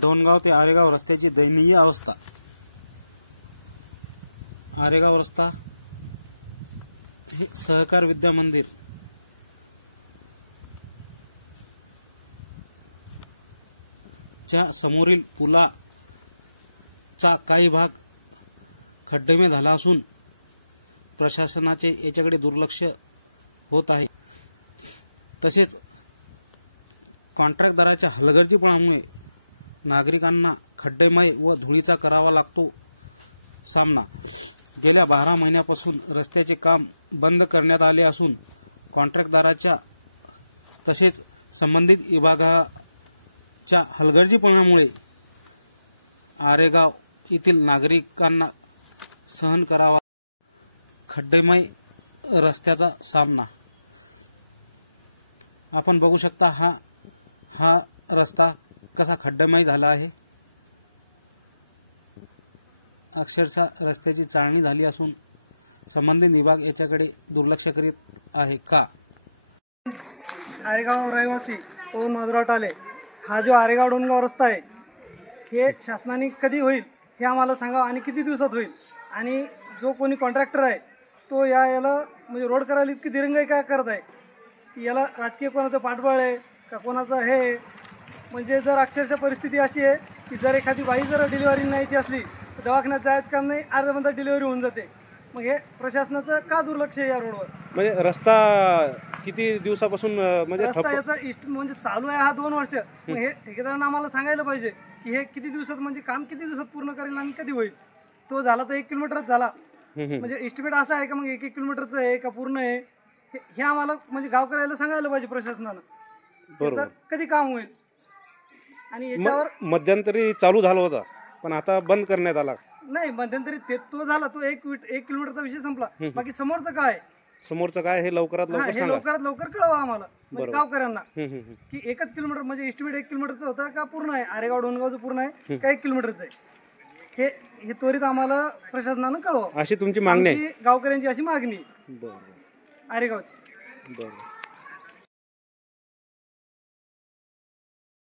डोणगाव ते आरेगाव रस्त्याची दयनीय अवस्था। आरेगाव रस्ता हे सहकार विद्या मंदिर च्या समोरील पुलाचा काही भाग खड्डेमय झाला असून प्रशासनाचे याच्याकडे दुर्लक्ष होत आहे। तसेच कॉन्ट्रॅक्टदाराच्या हलगर्जीपणामुळे नागरिकांना खड्डेमय व धुळीचा करावा लागतो सामना। गेल्या 12 महिन्यापासून रस्त्याचे काम बंद करण्यात आले असून कॉन्ट्रॅक्टदाराच्या तसेच संबंधित विभागाच्या हलगर्जीपणामुळे आरेगाव येथील नागरिकांना सहन करावा खड्डेमय रस्त्याचा सामना। आपण बघू शकता हा रस्ता कसा खड्डेमय झाला आहे। अक्षरशः रस्त्याची चाळणी झाली असून संबंधित विभाग याच्याकडे दुर्लक्ष करीत आहे का? आरेगाव रहिवासी पवन माधुराव टाले, हा जो आरेगाव डोणगाव रस्ता आहे हे शासनाने कधी होईल हे आम्हाला सांगा आणि किती दिवसात होईल। आणि जो कोणी कॉन्ट्रॅक्टर आहे तो याला म्हणजे रोड करायला इतकी दिरंगाई काय करत आहे की याला राजकीय कोणाचं पाठबळ आहे का कोणाचं हे, म्हणजे जर अक्षरशः परिस्थिती अशी आहे की जर एखादी बाई जर डिलिव्हरी न्यायची असली तर दवाखान्यात जायचं काम नाही, अर्ध्या मिनिटात डिलिव्हरी होऊन जाते। मग हे प्रशासनाचं का दुर्लक्ष आहे या रोडवर? म्हणजे रस्ता किती दिवसापासून म्हणजे रस्ता याचा म्हणजे चालू आहे हा 2 वर्ष। मग हे ठेकेदारांना आम्हाला सांगायला पाहिजे की हे किती दिवसात म्हणजे काम किती दिवसात पूर्ण करेल आणि कधी होईल। तो झाला तर 1 किलोमीटरच झाला, म्हणजे एस्टिमेट असा आहे का मग 1-1 किलोमीटरचं आहे का पूर्ण आहे हे आम्हाला म्हणजे गावकऱ्याला सांगायला पाहिजे प्रशासनानं, त्याचं कधी काम होईल। आणि याच्यावर मध्यंतरी चालू झाला होता पण आता बंद करण्यात आला नाही, मध्यंतरी तो झाला, तो 1 किलोमीटरचा विषय संपला। बाकी समोरचं काय हे लवकरात लवकर कळवा आम्हाला म्हणजे गावकऱ्यांना की 1च किलोमीटर म्हणजे एस्टिमेट 1 किलोमीटरचं होतं का पूर्ण आहे, आरेगाव डोणगावचं पूर्ण आहे का 1 किलोमीटरचं आहे, हे त्वरित आम्हाला प्रशासनानं कळवा, अशी तुमची मागणी आहे? गावकऱ्यांची अशी मागणी आरेगावची।